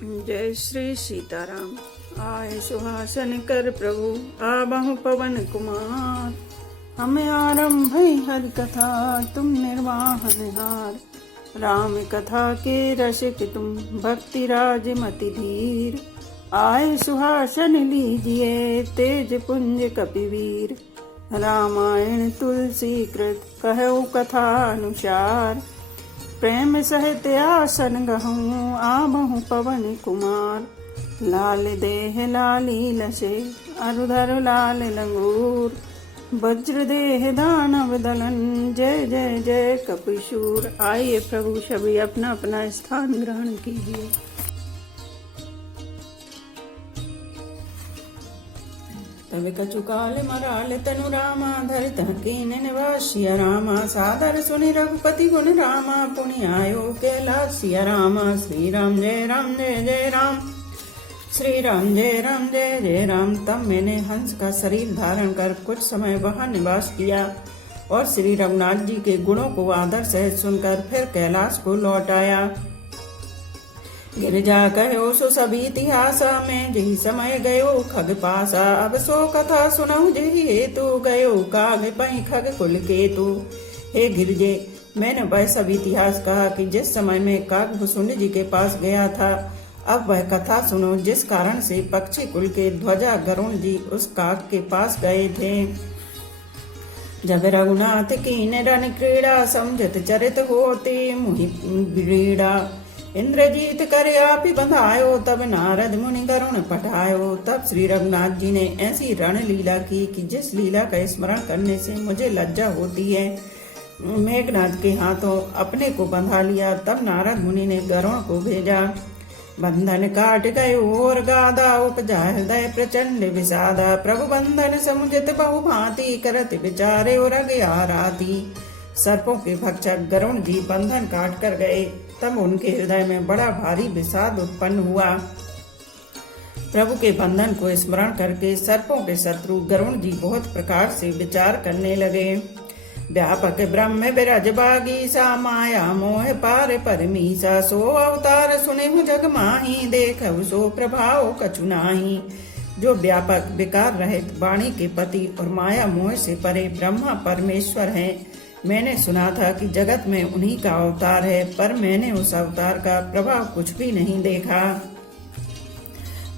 जय श्री सीताराम। आए सुहासन कर प्रभु आबहु पवन कुमार। हमें आरंभ हरि कथा तुम निर्वाहन हार। राम कथा के रसिक तुम भक्ति राज मति धीर। आए सुहासन लीजिए तेज पुंज कपिवीर। रामायण तुलसी कृत कहु कथा अनुसार। प्रेम सहित आसन गहूँ आबहु पवन कुमार। लाल देह लाली लसे अरुधर लाल लंगूर। वज्र देह दानव दलन जय जय जय कपिशूर। आइए प्रभु सभी अपना अपना स्थान ग्रहण कीजिए। तब कछु काल मराल तनु रामा धरि तहकीन निवासिया रामा। सादर सुनि रघुपति गुण रामा पुनि आयो कैलासिया रामा। श्री राम जय राम जय जय राम। श्री राम जय राम जय जय राम। तब मैंने हंस का शरीर धारण कर कुछ समय वहां निवास किया और श्री रघुनाथ जी के गुणों को आदर सहित सुनकर फिर कैलाश को लौट आया। गिरिजा कहो सो सब इतिहासा में जही समय गयो खग पासा। अब सो कथा सुनऊ जही हेतु गयो काग पई खग कुल केतु। हे गिरिजे, मैंने वह सब इतिहास कहा कि जिस समय में काग भुसुंड जी के पास गया था। अब वह कथा सुनो जिस कारण से पक्षी कुल के ध्वजा गरुण जी उस काग के पास गए थे। जब रघुनाथ की रन क्रीड़ा समझत चरित होते मुहि बीड़ा। इंद्रजीत करे आप ही बंधायो तब नारद मुनि गरुण पठायो। तब श्री रघुनाथ जी ने ऐसी रण लीला की कि जिस लीला का स्मरण करने से मुझे लज्जा होती है। मेघनाथ के हाथों अपने को बंधा लिया। तब नारद मुनि ने गरुण को भेजा। बंधन काट गयो और गादा उपजा हृदय प्रचंड विषादा। प्रभु बंधन समुझत बहु भांति करत विचारे और आराती। सर्पों के भक्षक गरुण जी बंधन काट कर गए। तब उनके हृदय में बड़ा भारी विषाद उत्पन्न हुआ। प्रभु के बंधन को स्मरण करके सर्पों के शत्रु गरुण जी बहुत प्रकार से विचार करने लगे। व्यापक ब्रह्म बिरज बागीसा माया मोह पार परमीसा। सो अवतार सुने जग माही देखु सो प्रभाव कछु नाही। जो व्यापक विकार रहित वाणी के पति और माया मोह से परे ब्रह्मा परमेश्वर हैं। मैंने सुना था कि जगत में उन्हीं का अवतार है, पर मैंने उस अवतार का प्रभाव कुछ भी नहीं देखा।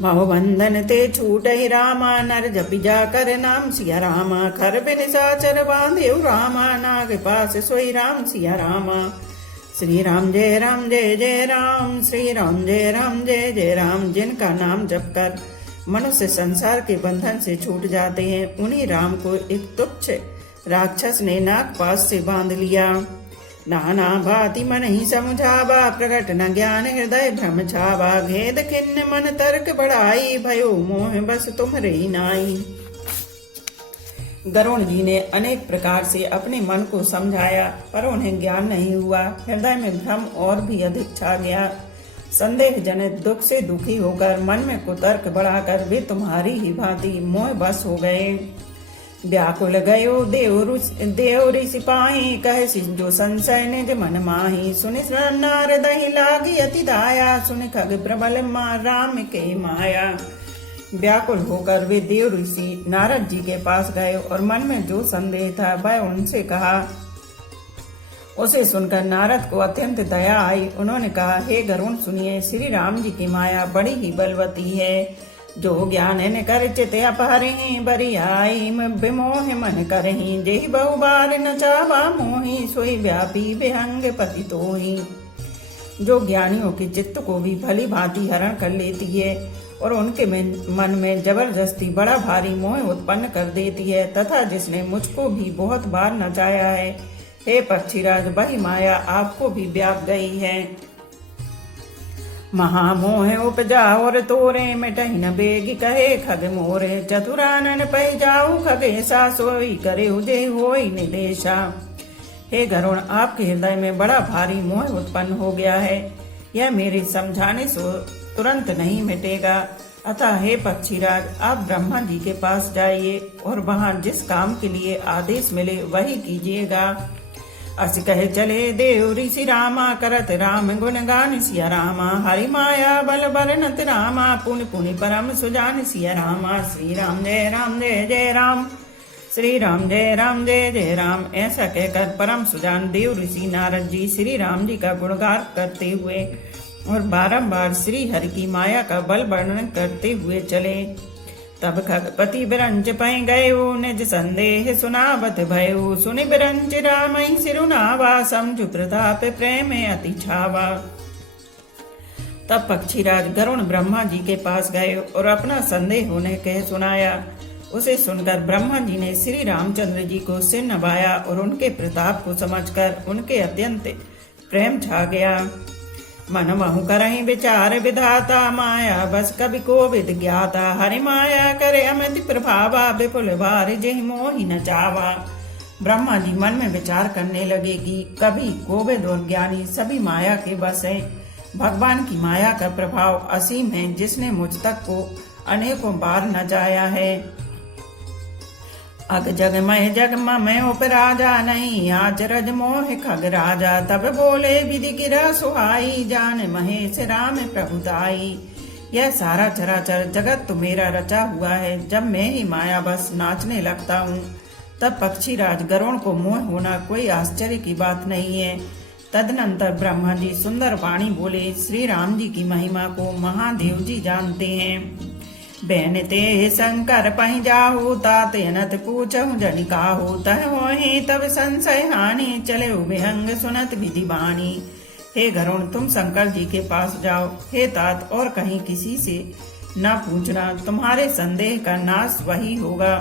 बहुबंधन ते छूट ही रामा नर जपि जाकर नाम सिया रामा। खर बिन साचर बांधे रामा नाग पास सोई राम सिया रामा। श्री राम जय राम जय जय राम। श्री राम जय राम जय जय राम। जिनका नाम जप कर मनुष्य संसार के बंधन से छूट जाते हैं, उन्हीं राम को एक तुच्छ राक्षस ने नाग पास से बांध लिया। नाना भांति मन ही समुझावा प्रकट न ज्ञान हृदय भ्रम छावा। भेद खिन्न मन तर्क बढ़ाई भयो मोह बस तुम्हरे नाई। गरुण जी ने अनेक प्रकार से अपने मन को समझाया, पर उन्हें ज्ञान नहीं हुआ। हृदय में भ्रम और भी अधिक छा गया। संदेह जनित दुख से दुखी होकर मन में कुतर्क बढ़ाकर वे तुम्हारी ही भांति मोह बस हो गए। व्याकुल गयो देव ऋषि पाही कहे जो संशय निज मन माही। सुनि नारद ही लागी अति दाया सुनि खग प्रबल राम के माया। व्याकुल होकर वे देव ऋषि नारद जी के पास गए और मन में जो संदेह था वह उनसे कहा। उसे सुनकर नारद को अत्यंत दया आई। उन्होंने कहा, हे गरुण सुनिए, श्री राम जी की माया बड़ी ही बलवती है। जो ज्ञान न कर चित अपहरहि बरी आई विमोह मन करहि। जेहि बहु बार न चावा मोहि सोई व्यापी विहंग पति तोहि। जो ज्ञानियों के चित्त को भी भली भांति हरण कर लेती है और उनके मन में जबरदस्ती बड़ा भारी मोह उत्पन्न कर देती है, तथा जिसने मुझको भी बहुत बार नचाया है। हे पक्षीराज, वही माया आपको भी व्याप गई है। महामोह उपजा और तोरे मिटहि न बेगी कहे खग मोरे। चतुरानन पै जाऊ खगेशा सोई करे उदय होई निदेशा। हे गरुण, आपके हृदय में बड़ा भारी मोह उत्पन्न हो गया है। यह मेरे समझाने से तुरंत नहीं मिटेगा। अतः हे पक्षीराज, आप ब्रह्मा जी के पास जाइए और वहां जिस काम के लिए आदेश मिले वही कीजिएगा। अस कहे चले देव ऋषि रामा करत राम गुण गान सिया रामा हरि माया बल बरनत रामा पुनि पुनि परम सुजान सिया रामा। श्री राम जय जय राम, श्री राम जय जय राम। ऐसा कहकर परम सुजान देव ऋषि नारद जी श्री राम जी का गुणगान करते हुए और बारंबार श्री हरि की माया का बल वर्णन करते हुए चले। तब खगपति बिरंच पै गयो निज संदेह सुनावत भयो सुनि बिरंच रामई सिरुनावा समझु प्रताप प्रेम अति छावा। तब पक्षीराज गरुण ब्रह्मा जी के पास गए और अपना संदेह उन्हें कह सुनाया। उसे सुनकर ब्रह्मा जी ने श्री रामचंद्र जी को सिर नवाया और उनके प्रताप को समझकर उनके अत्यंत प्रेम छा गया। मन महु करहि विचार विधाता माया बस कवि कोविद ज्ञाता हरि माया करे अमित प्रभावा विपुल भार जेहि मोहि न चावा। ब्रह्मा जी मन में विचार करने लगे कि कवि कोविद और ज्ञानी सभी माया के बस है। भगवान की माया का प्रभाव असीम है जिसने मुझ तक को अनेकों बार न जाया है। अग जगमय जगमय उपराजा नहीं आज रज मोह खग राजा तब बोले विधि गिरा सुहाई जान महेश राम प्रभुताई। यह सारा चराचर जगत तो मेरा रचा हुआ है। जब मैं ही माया बस नाचने लगता हूँ तब पक्षीराज गरुण को मोह होना कोई आश्चर्य की बात नहीं है। तदनंतर ब्रह्मा जी सुंदर वाणी बोले श्री राम जी की महिमा को महादेव जी जानते हैं। बेनते शंकर पहि जाहु ताते अनत पूछहु जनि काहू तह होहि तब संशय हानि चले विहंग सुनत विधि बानी। हे गरुण तुम शंकर जी के पास जाओ। हे तात और कहीं किसी से न पूछना, तुम्हारे संदेह का नाश वही होगा।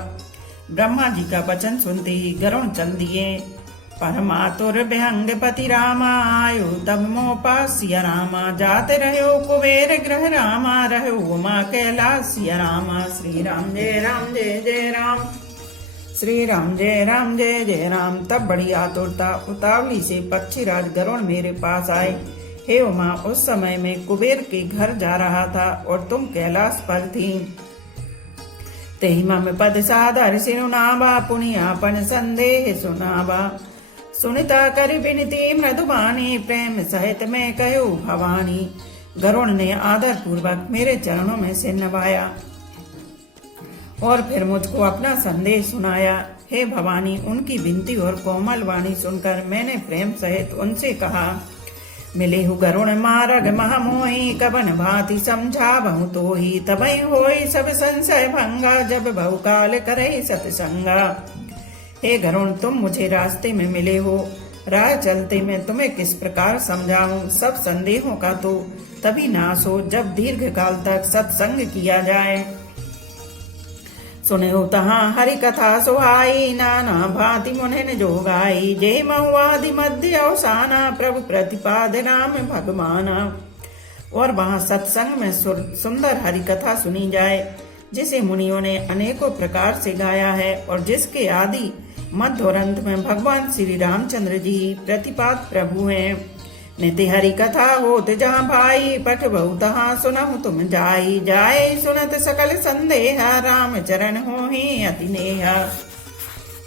ब्रह्मा जी का वचन सुनते ही गरुण चल दिए। परमातुर विहंग पति रामा आयो तब मोह पास सिया रामा जाते रहो कुबेर ग्रह रामा रहो उमा कैलाश सिया रामा। श्री राम जय जय राम, श्री राम जय जय राम। तब बड़ी आतुरता उतावली से पक्षीराज गरुण मेरे पास आए। हे उमा उस समय में कुबेर के घर जा रहा था और तुम कैलाश पर थी। तेहि मम पद सादर सिरुनावा पुनि आपन संदेह सुनावा। सुनिता कर विनती मृदुबानी प्रेम सहित मैं कहो भवानी। गरुण ने आदर पूर्वक मेरे चरणों में सिर नवाया और फिर मुझको अपना संदेश सुनाया। हे भवानी उनकी विनती और कोमल वाणी सुनकर मैंने प्रेम सहित उनसे कहा। मिले हु गरुण मारग महामोही कबन भांति समझा बहु तो ही तबई होई सब संशय भंगा जब बहुकाल करे सतसंगा। हे गरुण तुम मुझे रास्ते में मिले हो, राह चलते मैं तुम्हें किस प्रकार समझाऊं। सब संदेहों का तो तभी नाश हो जब दीर्घ काल तक सत्संग किया जाए। सुने हो तहाँ हरि कथा सुहाई नाना भांति मुनिन जो गाई जय महुआदि मध्य अवसाना प्रभु प्रतिपाद राम भगवाना। और वहाँ सत्संग में सुंदर हरि कथा सुनी जाए जिसे मुनियों ने अनेकों प्रकार से गाया है और जिसके आदि मध्य और अंत में भगवान श्री रामचंद्र जी प्रतिपाद प्रभु हैं। नित्य हरि कथा होत जहाँ भाई पठ बहु तहाँ सुनहु तुम जाई जाए सुनत सकल संदेह राम चरण हो ही अति नेहा।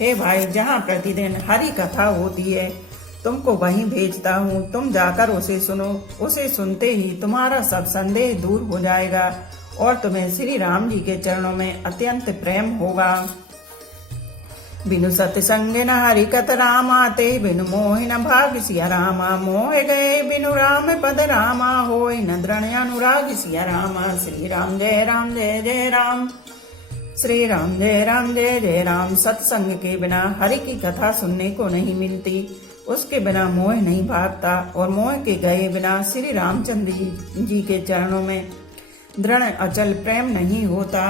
हे भाई जहाँ प्रतिदिन हरि कथा होती है तुमको वहीं भेजता हूँ, तुम जाकर उसे सुनो। उसे सुनते ही तुम्हारा सब संदेह दूर हो जाएगा और तुम्हें श्री राम जी के चरणों में अत्यंत प्रेम होगा। बिनु सत्संग न हरि कत रामा ते बिनु मोह न भाग सिया रामा। मोह गए बिनु राम पद रामा होय न दृढ़ अनुराग सिया रामा। श्री राम जय जय राम, श्री राम जय जय राम। सत्संग के बिना हरि की कथा सुनने को नहीं मिलती, उसके बिना मोह नहीं भागता और मोह के गए बिना श्री रामचंद्र जी के चरणों में दृढ़ अचल प्रेम नहीं होता।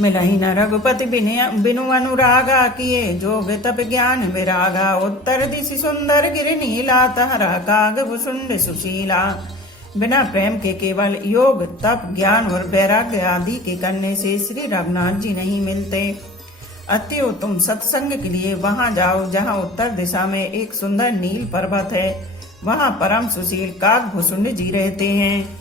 मिलहि न रघुपति बिनु अनुरागा किए जोग तप ज्ञान विरागा। उत्तर दिशि सुंदर गिर नीला तहरा काग भुसुंड सुशीला। बिना प्रेम के केवल योग तप ज्ञान और वैराग्य आदि के करने से श्री रघुनाथ जी नहीं मिलते। अतएव तुम सत्संग के लिए वहां जाओ जहां उत्तर दिशा में एक सुंदर नील पर्वत है। वहां परम सुशील काग भुसुंड जी रहते हैं।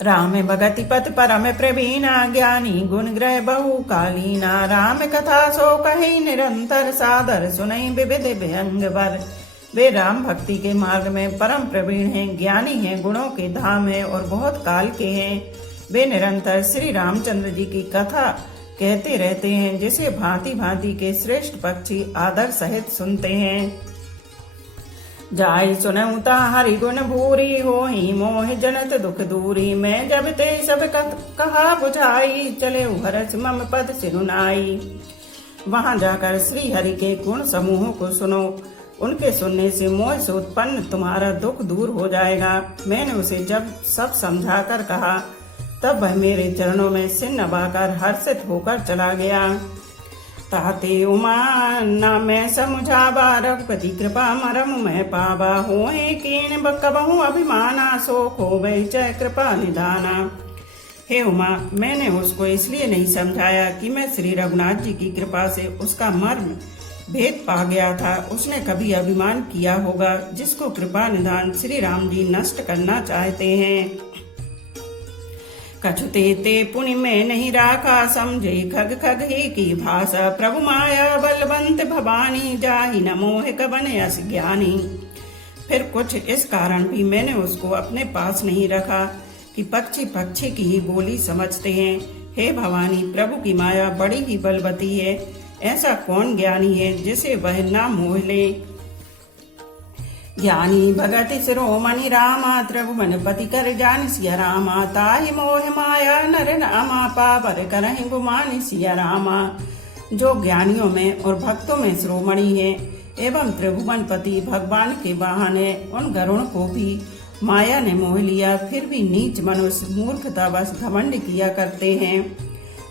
राम भगति पथ परम प्रवीणा ज्ञानी गुण ग्रह बहु कालीना राम कथा सो कही निरंतर सादर सुनई विविध व्यंग वर। वे राम भक्ति के मार्ग में परम प्रवीण हैं, ज्ञानी हैं, गुणों के धाम हैं और बहुत काल के हैं। वे निरंतर श्री रामचंद्र जी की कथा कहते रहते हैं, जिसे भांति भांति के श्रेष्ठ पक्षी आदर सहित सुनते हैं। जाय सुनऊता हरि गुण भूरी होहि मोह जनत दुख दूरी। मैं जब ते सब कहा बुझाई चले हरस मम पद सिरुनाई। वहां जाकर श्री हरि के गुण समूहों को सुनो, उनके सुनने से मोह से उत्पन्न तुम्हारा दुख दूर हो जाएगा। मैंने उसे जब सब समझाकर कहा तब वह मेरे चरणों में सिर नवाकर हर्षित होकर चला गया। ताते उमा न मैं समुझावा रघुपति कृपा मरम मैं पावा। होए कीन बकबहु अभिमाना सो खोबै च कृपा निदाना। हे उमा, मैंने उसको इसलिए नहीं समझाया कि मैं श्री रघुनाथ जी की कृपा से उसका मर्म भेद पा गया था। उसने कभी अभिमान किया होगा, जिसको कृपा निदान श्री राम जी नष्ट करना चाहते हैं। कछुते ते पुनि में नहीं राखा समझे खग खग ही की भाषा। प्रभु माया बलवंत भवानी जाहि न मोह कवन यस ज्ञानी। फिर कुछ इस कारण भी मैंने उसको अपने पास नहीं रखा कि पक्षी पक्षी की ही बोली समझते हैं। हे भवानी, प्रभु की माया बड़ी ही बलवती है। ऐसा कौन ज्ञानी है जिसे वह ना मोह ले। ज्ञानी भगति शिरोमणि रामा त्रिभुवन पति कर जान सिया रामा। ताहि मोह माया नर नामा पावर करहि गुमानि सिया रामा। जो ज्ञानियों में और भक्तों में शिरोमणि है एवं त्रिभुवन पति भगवान के वाहन है, उन गरुण को भी माया ने मोह लिया। फिर भी नीच मनुष्य मूर्खतावश घमंड किया करते हैं।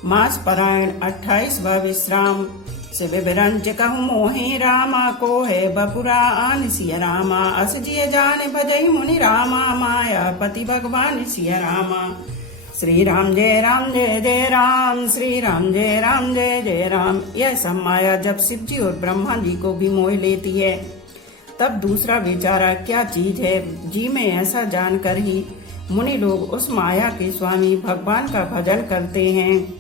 मास परायण 28वां विश्राम। शिव बिरंज कहु मोहे रामा को है बपुरा आन सिया रामा। अस जिय जान भजहि मुनि रामा माया पति भगवान सिया रामा। श्री राम जय राम जय जय राम, श्री राम जय राम जय जय राम। यह सब माया जब शिव जी और ब्रह्मा जी को भी मोह लेती है तब दूसरा बेचारा क्या चीज है। जी में ऐसा जानकर ही मुनि लोग उस माया के स्वामी भगवान का भजन करते हैं।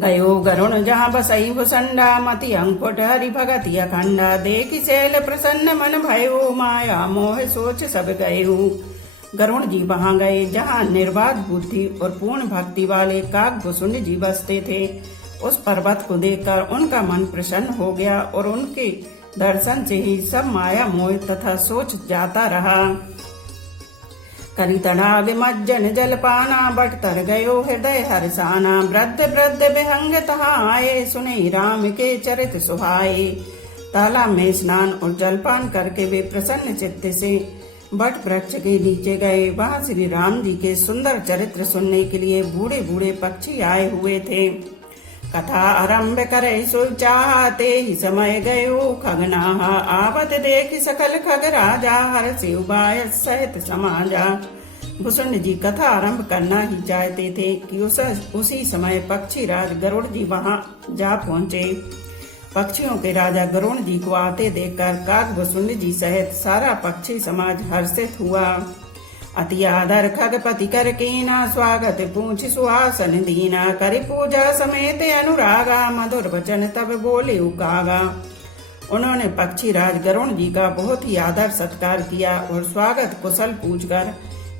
गयो गरुण जहाँ बसई भुसंडा मति अंकुट हरि भगति अखंडा। देखि शैल प्रसन्न मन भयो माया मोह सोच सब गयो। गरुण जी वहाँ गए जहाँ निर्बाध बुद्धि और पूर्ण भक्ति वाले काक भुसुंड जी बसते थे। उस पर्वत को देखकर उनका मन प्रसन्न हो गया और उनके दर्शन से ही सब माया मोह तथा सोच जाता रहा। करी तड़ाग मज्जन जलपाना बट तर गयो हृदय हर्षाना। वृद्ध वृद्ध विहंग तहाँ आए सुने राम के चरित सुहाए। तालाब में स्नान और जलपान करके वे प्रसन्न चित्त से बट वृक्ष के नीचे गए। वहाँ श्री राम जी के सुंदर चरित्र सुनने के लिए बूढ़े बूढ़े पक्षी आए हुए थे। कथा आरंभ करे सो चाहते ही समय गयो खगनाहा। आवत देख सकल खग राजा हर से उबाय सहित समाजा। भुसुंड जी कथा आरंभ करना ही चाहते थे कि उसी समय पक्षी राज गरुड़ जी वहां जा पहुंचे। पक्षियों के राजा गरुड़ जी को आते देखकर काक भुसुंड जी सहित सारा पक्षी समाज हर्षित हुआ। अति आदर खगपति कर कीना स्वागत पूछ सुहासन दीना। करि पूजा समेत अनुरागा मधुर वचन तब बोले उकागा। उन्होंने पक्षी राज गरुड़ जी का बहुत ही आदर सत्कार किया और स्वागत कुशल पूछकर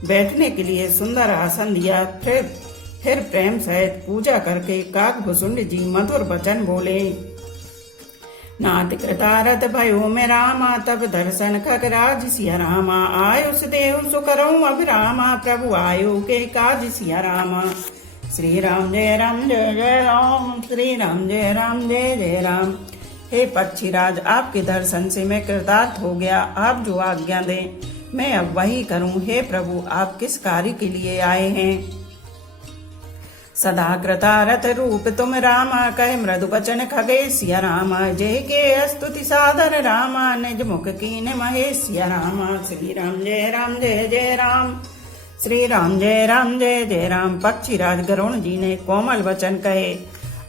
बैठने के लिए सुंदर आसन दिया। फिर प्रेम सहित पूजा करके काक भुसुंड जी मधुर वचन बोले। नाथ कृतारथ भयो में रामा तब दर्शन खगराज सिया रामा। आयुष देव सुकरऊं अभिरामा प्रभु आयु के काज सिया रामा। श्री राम जय राम जय जय राम, श्री राम जय राम जय जय राम। हे पक्षीराज, आपके दर्शन से मैं कृतार्थ हो गया। आप जो आज्ञा दें मैं अब वही करूं। हे प्रभु, आप किस कार्य के लिए आए हैं। सदा कृतारथ रूप तुम रामा कह मृदु वचन खगे सिया रामा। जय के स्तुति सादर रामा निज मुख कीन महेश सिया रामा। श्री राम जय राम जय जय राम, श्री राम जय राम जय जय राम। पक्षीराज गरुड़ जी ने कोमल वचन कहे।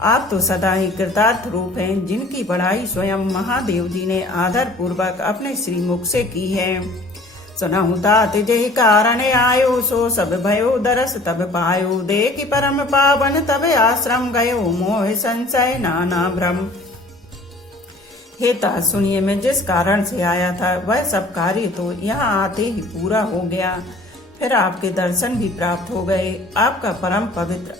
आप तो सदा ही कृतार्थ रूप हैं, जिनकी बढ़ाई स्वयं महादेव जी ने आदर पूर्वक अपने श्रीमुख से की है। सुनहु तात जेहि कारण आयो, सो सब भयो दरस तब पायो। देखि परम पावन तब आश्रम गयो, मोह संशय नाना भ्रम। हे तात सुनिए, मैं जिस कारण से आया था वह सब कार्य तो यहाँ आते ही पूरा हो गया। फिर आपके दर्शन भी प्राप्त हो गए। आपका परम पवित्र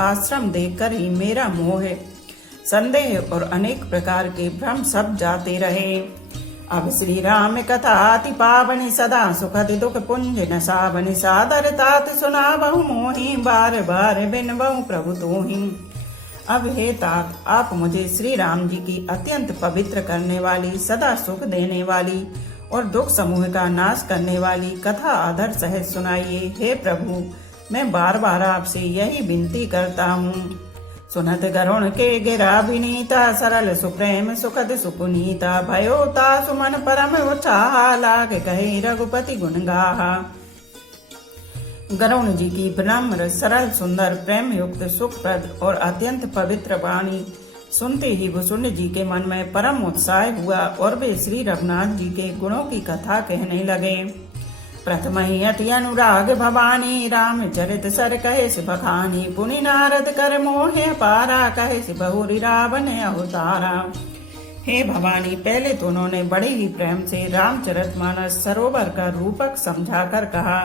आश्रम देखकर ही मेरा मोह, संदेह और अनेक प्रकार के भ्रम सब जाते रहे। अब श्री राम कथा अति पावनी, सदा सुखद दुख पुंज न सावनी। सादर तात सुना बहु मोहि, बार बार बिन बहु प्रभु तोहि। अब हे तात, आप मुझे श्री राम जी की अत्यंत पवित्र करने वाली, सदा सुख देने वाली और दुख समूह का नाश करने वाली कथा आदर सहित सुनाइए। हे प्रभु, मैं बार बार आपसे यही विनती करता हूँ। सुनत गरुण के गिरा विनीता, सरल सुप्रेम सुखद सुपुनीता। भयो तासु मन परम उत्साह, लाग कहे रघुपति गुण गाहा। गरुण जी की विनम्र सरल सुंदर प्रेम युक्त सुखप्रद और अत्यंत पवित्र वाणी सुनते ही भुसुंड जी के मन में परम उत्साह हुआ और वे श्री रघुनाथ जी के गुणों की कथा कहने लगे। प्रथम ही अति अनुराग भवानी, राम चरित सर कहे सि बखानी। पुनि नारद कर मोह पारा, कहे सि बहुरी रावण अवतारा। हे भवानी, पहले तो उन्होंने बड़े ही प्रेम से रामचरितमानस सरोवर का रूपक समझाकर कहा।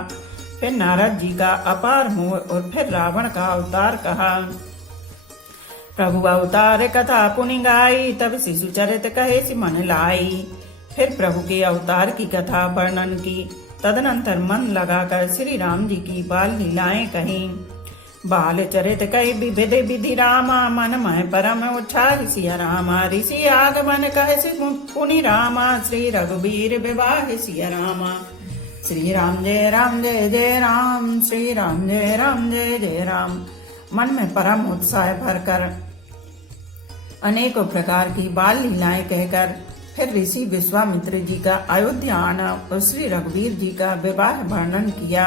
फिर नारद जी का अपार मोह और फिर रावण का अवतार कहा। प्रभु अवतार कथा पुनि गाई, तब शिशु चरित कहे सि मन लाई। फिर प्रभु के अवतार की कथा वर्णन की। तदनंतर मन लगाकर श्री राम जी की बाल लीलाएं कहीं। बाल चरित कही विविध विधि रामा, मन मह परम उच्छाह सिया रामा। ऋषि आगमन कहे सि पुनि रामा, श्री रघुबीर विवाह सिया रामा। श्री राम जय जय राम, श्री राम जय जय राम। मन में परम उत्साह भरकर अनेकों प्रकार की बाल लीलाएं कहकर फिर ऋषि विश्वामित्र जी का अयोध्या आना और श्री रघुवीर जी का विवाह वर्णन किया।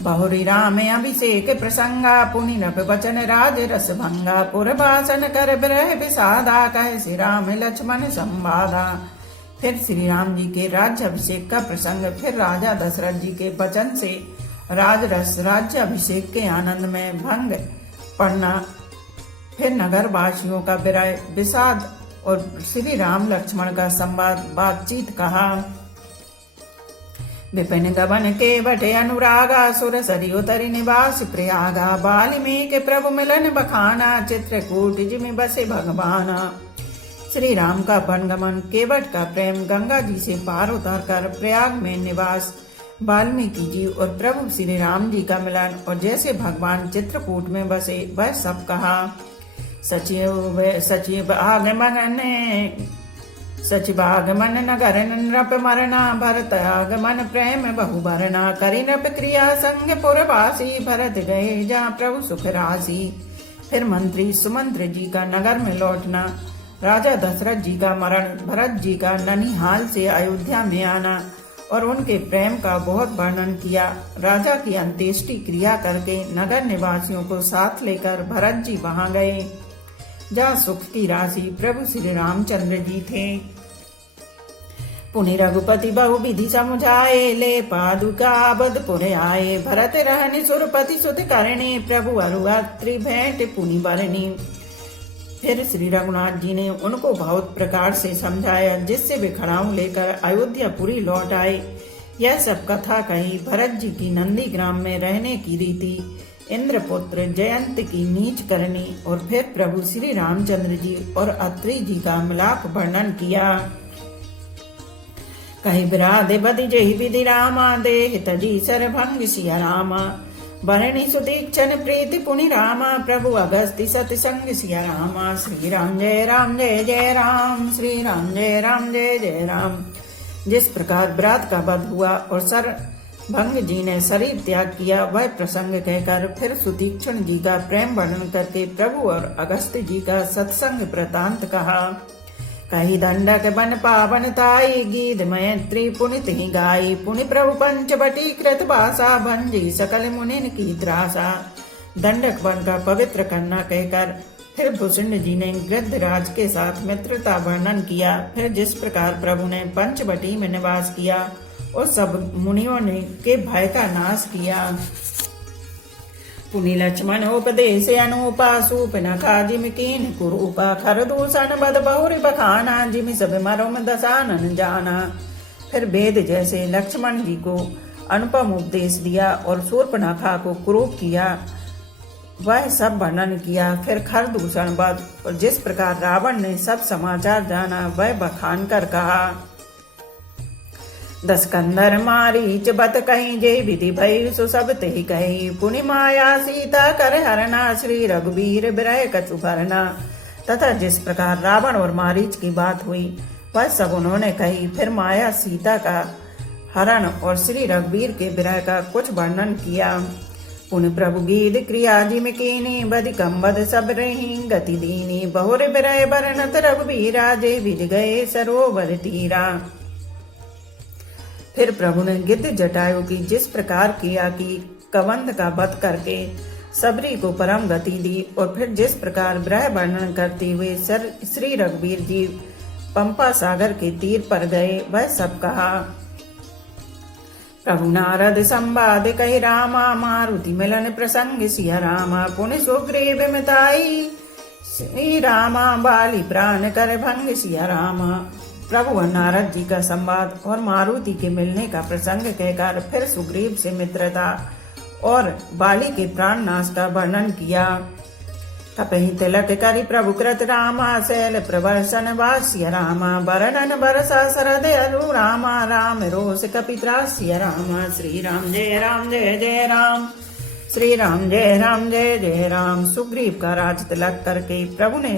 बहुरी राम अभिषेक प्रसंगा, पुनि नभ वचन राज रस भंगा। पुरभाषण कर विरह विषादा, कहे श्री राम लक्ष्मण संवादा। फिर श्री राम जी के राज्य अभिषेक का प्रसंग, फिर राजा दशरथ जी के वचन से राजरस राज्य अभिषेक के आनंद में भंग पड़ना, फिर नगर वासियों का विरह विषाद और श्री राम लक्ष्मण का संवाद बातचीत कहा। विपिन गबन के बटे अनुरागा, सुर सरी उतरि निवास प्रयागा। बाल्मीकि प्रभु मिलन बखाना, चित्रकूट जिमि बसे भगवाना। श्री राम का वनगमन, केवट का प्रेम, गंगा जी से पार उतर कर प्रयाग में निवास, वाल्मीकि जी और प्रभु श्री राम जी का मिलन और जैसे भगवान चित्रकूट में बसे वह सब कहा। सचिव आगमन नगर नृप मरना, भरत आगमन प्रेम बहु भरना। करि नृप क्रिया संग पुरवासी, भरत गए जहाँ प्रभु सुख राशि। फिर मंत्री सुमंत्र जी का नगर में लौटना, राजा दशरथ जी का मरण, भरत जी का ननिहाल से अयोध्या में आना और उनके प्रेम का बहुत वर्णन किया। राजा की अंत्येष्टि क्रिया करके नगर निवासियों को साथ लेकर भरत जी वहां गए जहाँ सुख की राशि प्रभु श्री रामचंद्र जी थे। पुनि रघुपति बहु विधि समुझाए, ले पादुका अवधपुर आए। भरत रहनि सुरपति सुत करणी, प्रभु अरुअत्रि भेंट पुनि बरनी। फिर श्री रघुनाथ जी ने उनको बहुत प्रकार से समझाया, जिससे वे खड़ाऊ लेकर अयोध्यापुरी लौट आए। यह सब कथा कही। भरत जी की नंदी ग्राम में रहने की रीति, इंद्रपुत्र जयंत की नीच करनी और फिर प्रभु श्री रामचंद्र जी और अत्रि जी का मिलाप वर्णन किया। कही विराधे बदि जहि विधि रामा, देह तजी सर भंग सिया रामा। भरणी सुदीक्षण प्रीति पुनि रामा, प्रभु अगस्ति सतसंग सिया रामा। श्री राम जय जय राम, श्री राम जय जय राम। जिस प्रकार विराट का वध हुआ और सर भंग जी ने शरीर त्याग किया, वह प्रसंग कहकर फिर सुतीक्षण जी का प्रेम वर्णन करके प्रभु और अगस्त्य जी का सत्संग वृतांत कहा। कही दंडक बन पावन ताई, गीत मैत्री पुनित ही गाई। पुनि प्रभु पंचवटी कृत भाषा, भंजी सकल मुनिन की त्रासा। दंडक बन का पवित्र करना कहकर फिर भूषण जी ने गृद्धराज के साथ मित्रता वर्णन किया। फिर जिस प्रकार प्रभु ने पंचवटी में निवास किया और सब मुनियों ने के भय का नाश किया। पुनि लक्ष्मण उपदेश अनुपा सूप नखा जिम कीन कुरूपा खरदूषण बद बहुरी बखाना जिम सब मरोम दसानन जाना। फिर वेद जैसे लक्ष्मण जी को अनुपम उपदेश दिया और शूर्पणखा को कुरूप किया, वह सब वर्णन किया। फिर खरदूषण बद और जिस प्रकार रावण ने सब समाचार जाना वह बखान कर कहा। 10 कंधर मारीच बत कहीं जे विधि भई सो सब तेहि कही पुनि माया सीता कर हरना श्री रघुवीर विरह कछु भरना। तथा जिस प्रकार रावण और मारीच की बात हुई वह सब उन्होंने कही। फिर माया सीता का हरण और श्री रघुवीर के विरह का कुछ वर्णन किया। पुनि प्रभु गीत क्रिया जिम कीनी बदि कम्बद सब रही गति दीनी बहुर विरह बरनत रघुवीरा जे विधि गए सरोवर तीरा। फिर प्रभु ने गिद्ध जटायु की जिस प्रकार किया कि कबंध का वध करके सबरी को परम गति दी और फिर जिस प्रकार विरह वर्णन करते हुए श्री रघुवीर जी पंपा सागर के तीर पर गए वह सब कहा। प्रभु नारद संवाद कहि रामा मारुति मिलन प्रसंग सिया रामा पुनि सुग्रीव मिताई श्री रामा बाली प्राण कर भंग सिया रामा। प्रभु और नारद जी का संवाद और मारुति के मिलने का प्रसंग कहकर फिर सुग्रीव से मित्रता और बाली के प्राण नाश का वर्णन किया। कपहि तिलक करि प्रभु कृत रामा शैल प्रवर्षन वास्य रामा वर्णन बरसा शरद अरु रामा राम रोष कपित्रास्य रामा। श्री राम जय जय राम श्री राम जय जय राम। सुग्रीव का राज तिलक करके प्रभु ने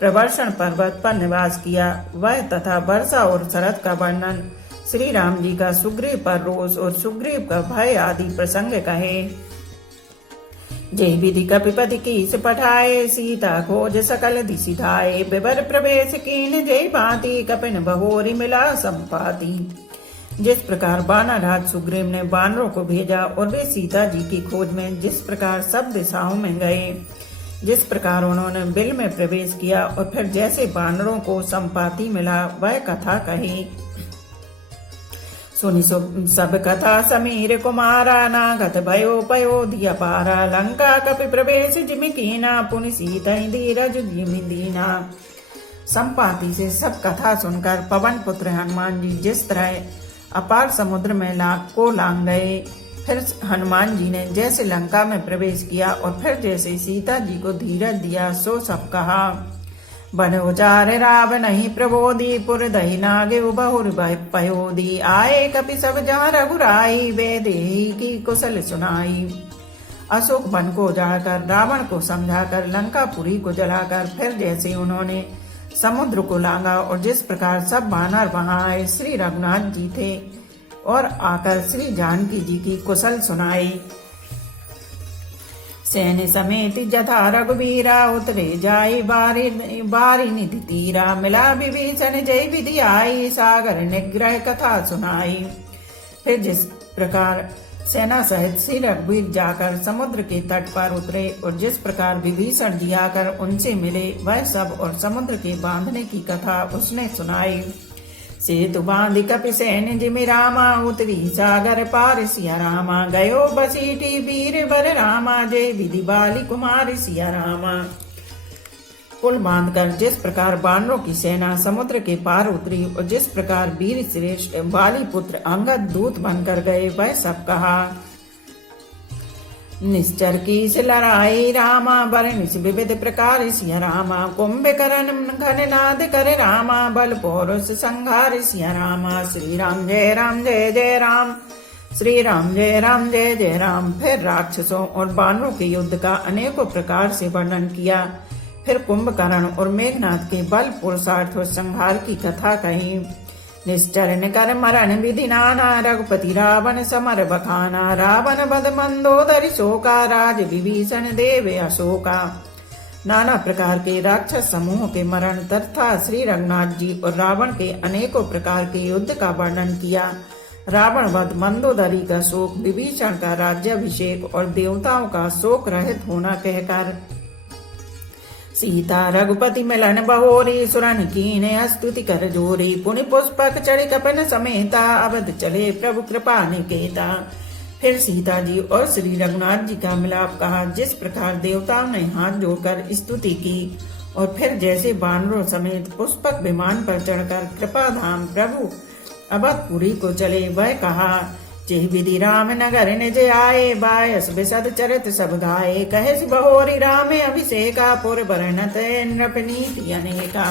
प्रवर्षण पर्वत पर निवास किया। वह तथा वर्षा और शरद का वर्णन, श्री राम जी का सुग्रीव पर रोष और सुग्रीव का भय आदि प्रसंग कहे। जय विधि कपिपति कीस पठाए सीता खोज सकल दिशि धाये विवर प्रवेश कीन जय भांति कपिन बहोरी मिला संपाति। जिस प्रकार बानरराज सुग्रीव ने बानरों को भेजा और वे सीता जी की खोज में जिस प्रकार सब दिशाओं में गए, जिस प्रकार उन्होंने बिल में प्रवेश किया और फिर जैसे बानरों को संपाति मिला वह कथा कही। सुनि सब कथा समीर कुमारा नागत भयो पयोधिया पारा लंका कपि प्रवेश जिमि कीना पुनि सीता धीरज जिमि दीना। संपाति से सब कथा सुनकर पवन पुत्र हनुमान जी जिस तरह अपार समुद्र में लांग गए, फिर हनुमान जी ने जैसे लंका में प्रवेश किया और फिर जैसे सीता जी को धीरज दिया सो सब कहा। बन उचार राव नहीं प्रबोधी पुर दही नागे बहुर पयोधी आए कपि सब जहाँ रघुराई वे देही की कुशल सुनाई। अशोक वन को जाकर रावण को समझाकर लंकापुरी को जलाकर फिर जैसे उन्होंने समुद्र को लांगा और जिस प्रकार सब वानर वहां आए श्री रघुनाथ जी थे और आकर श्री जानकी जी की कुशल सुनाई। सैन्य समेत जथा रघुवीरा उतरे जाई बारी निधि तीरा मिला विभीषण जय विधि आई सागर निग्रह कथा सुनाई। फिर जिस प्रकार सेना सहित श्री रघुवीर जाकर समुद्र के तट पर उतरे और जिस प्रकार विभीषण जी आकर उनसे मिले वह सब और समुद्र के बांधने की कथा उसने सुनाई। सेतु बांध कपि सैन्य जिमि रामा उतरी सागर पार सिया रामा गयो बसीठी वीर बर रामा जय विधि बाली कुमार सिया रामा। पुल बांधकर जिस प्रकार बानरों की सेना समुद्र के पार उतरी और जिस प्रकार वीर श्रेष्ठ बाली पुत्र अंगद दूत बनकर गए वह सब कहा। निश्चर की लड़ाई रामा बरनिस विविध प्रकार सिया रामा कुंभकर्ण घन नाद करे रामा बल पौरुष संहार सिया रामा। श्री राम जय जय राम श्री राम जय जय राम। फिर राक्षसों और बानरों के युद्ध का अनेकों प्रकार से वर्णन किया। फिर कुंभकर्ण और मेघनाथ के बल पुरुषार्थ और संहार की कथा कही। निश्चर कर मरण विधि नाना रघुपति रावण समर बखाना रावण बद मंदोदरी शोका राज विभीषण देव अशोका। नाना प्रकार के राक्षस समूह के मरण तथा श्री रघुनाथ जी और रावण के अनेकों प्रकार के युद्ध का वर्णन किया। रावण वध मंदोदरी का शोक विभीषण का राज्याभिषेक और देवताओं का शोक रहित होना कहकर सीता रघुपति मिलन बहोरी, सुरन कीने स्तुति कर जोरी। पुनि पुष्पक चढ़ी कपन समेता, अवध चले प्रभु कृपा निकेता। फिर सीता जी और श्री रघुनाथ जी का मिलाप कहा। जिस प्रकार देवताओं ने हाथ जोड़कर स्तुति की और फिर जैसे बानरों समेत पुष्पक विमान पर चढ़कर कृपा धाम प्रभु अवधपुरी को चले, वह कहा। जेहि विधि राम नगर निज आए, बायस बिशद चरित सब गाये। कहे बहोरी राम अभिषेका, पुर बरनत नृपनीति अनेका।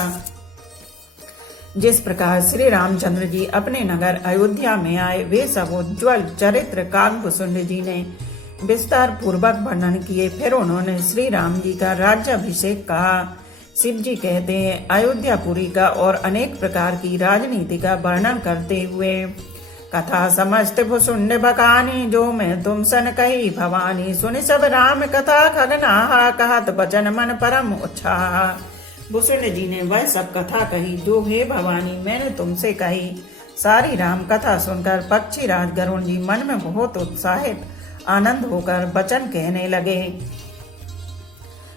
जिस प्रकार श्री रामचंद्र जी अपने नगर अयोध्या में आए, वे सब उज्ज्वल चरित्र काकभूषुंड जी ने विस्तार पूर्वक वर्णन किए। फिर उन्होंने श्री राम जी का राज्याभिषेक कहा। शिव जी कहते हैं, अयोध्यापुरी का और अनेक प्रकार की राजनीति का वर्णन करते हुए, कथा समस्त भुसुंड बकानी, जो मैं तुम सन कही भवानी। सुनि सब राम कथा खगनाहा, कहत बचन मन परम उत्साह। भुसुंड जी ने वह सब कथा कही जो हे भवानी मैंने तुमसे कही। सारी राम कथा सुनकर पक्षी राज गरुण जी मन में बहुत उत्साहित आनंद होकर वचन कहने लगे।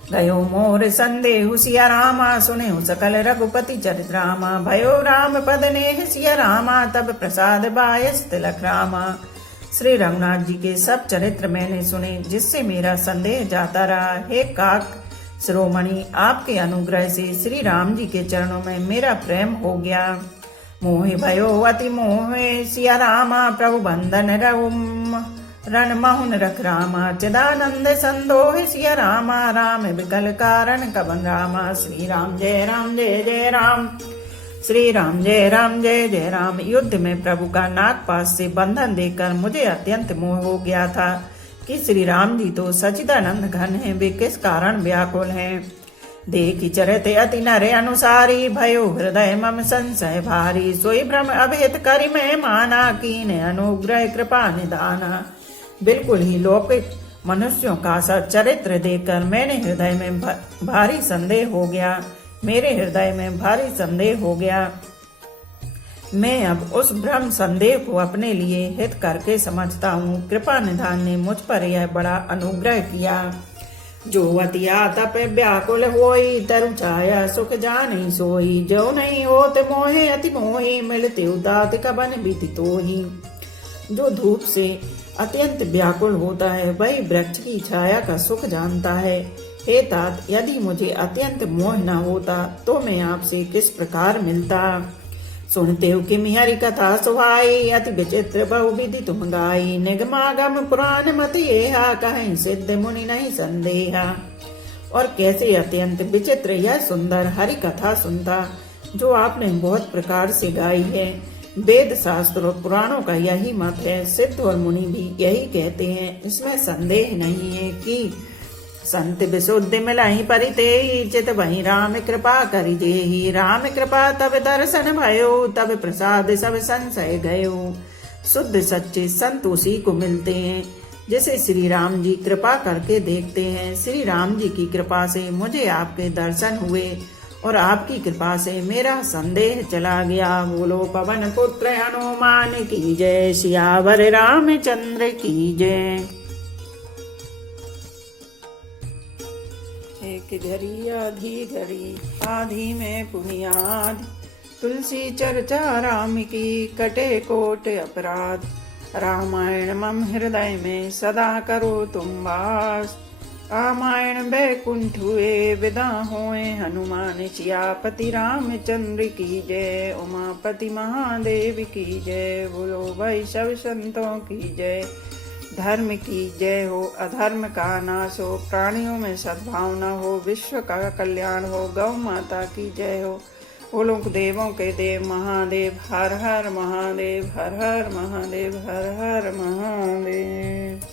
गयो मोर संदेहु सिया रामा, सुने सकल रघुपति चरित रामा। भयो राम पद नेह सिया रामा, तब प्रसाद बायस तिलक रामा। श्री रघुनाथ जी के सब चरित्र मैंने सुने, जिससे मेरा संदेह जाता रहा। हे काक शिरोमणि, आपके अनुग्रह से श्री राम जी के चरणों में मेरा प्रेम हो गया। मोहि भयो अति मोहे सिया रामा, प्रभु बंधन रघुम रण महुन रख रामा। चिदानंद संदोह सिया रामा, राम विकल कारण कवन रामा। श्री राम जय राम जय जय राम, श्री राम जय राम जय जय राम। युद्ध में प्रभु का नागपाश से बंधन देखकर मुझे अत्यंत मोह हो गया था कि श्री राम जी तो सचिदानंद घन हैं, वे किस कारण व्याकुल हैं। देखी चरित अति नरे अनुसारी, भयो हृदय मम संशय भारी। सोई भ्रम अभेद करि मैं माना, कीने अनुग्रह कृपा निदाना। बिल्कुल ही लौकिक मनुष्यों का सा चरित्र देखकर मैंने हृदय में भारी संदेह हो गया, मेरे हृदय में भारी संदेह हो गया। मैं अब उस भ्रम संदेह को अपने लिए हित करके समझता हूँ। कृपा निधान ने मुझ पर यह बड़ा अनुग्रह किया। जो अति आतप व्याकुल होई, तरु छाया सुख जानी सोई। जो नहीं होत मोहे अति मोही, मिलते उदात कबन बीति तोही। जो धूप से अत्यंत व्याकुल होता है, वही वृक्ष की छाया का सुख जानता है। हे तात, यदि मुझे अत्यंत मोह न होता तो मैं आपसे किस प्रकार मिलता। सुनते हो कि हरि कथा सुहाई, अति विचित्र बहुविधि तुम गाई। निगमागम पुराण मत येहा, कहीं सिद्ध मुनि नहीं संदेहा। और कैसे अत्यंत विचित्र यह सुंदर हरि कथा सुनता, जो आपने बहुत प्रकार से गाई है। वेद शास्त्र और पुराणों का यही मत है, सिद्ध और मुनि भी यही कहते हैं। इसमें संदेह नहीं है कि संत विशुद्ध मिलहि परितेहि, चित वही राम कृपा करि जेहि। राम कृपा तब दर्शन भयो, तब प्रसाद सब संशय गयो। शुद्ध सच्चे संत उसी को मिलते हैं जिसे श्री राम जी कृपा करके देखते हैं। श्री राम जी की कृपा से मुझे आपके दर्शन हुए और आपकी कृपा से मेरा संदेह चला गया। बोलो पवन पुत्र हनुमान की जय, सियावर रामचंद्र की जय। एक घड़ी आधी में पुनियाद, तुलसी चर्चा राम की कटे कोट अपराध। रामायण मम हृदय में सदा करो तुम वास। रामायण बैकुंठ हुए विदा होए हनुमान। सियापति रामचंद्र की जय, उमापति महादेव की जय। बोलो भाई सब संतों की जय। धर्म की जय हो, अधर्म का नाश हो, प्राणियों में सद्भावना हो, विश्व का कल्याण हो। गौ माता की जय हो। बोलो देवों के देव महादेव। हर हर महादेव, हर हर महादेव, हर हर महादेव।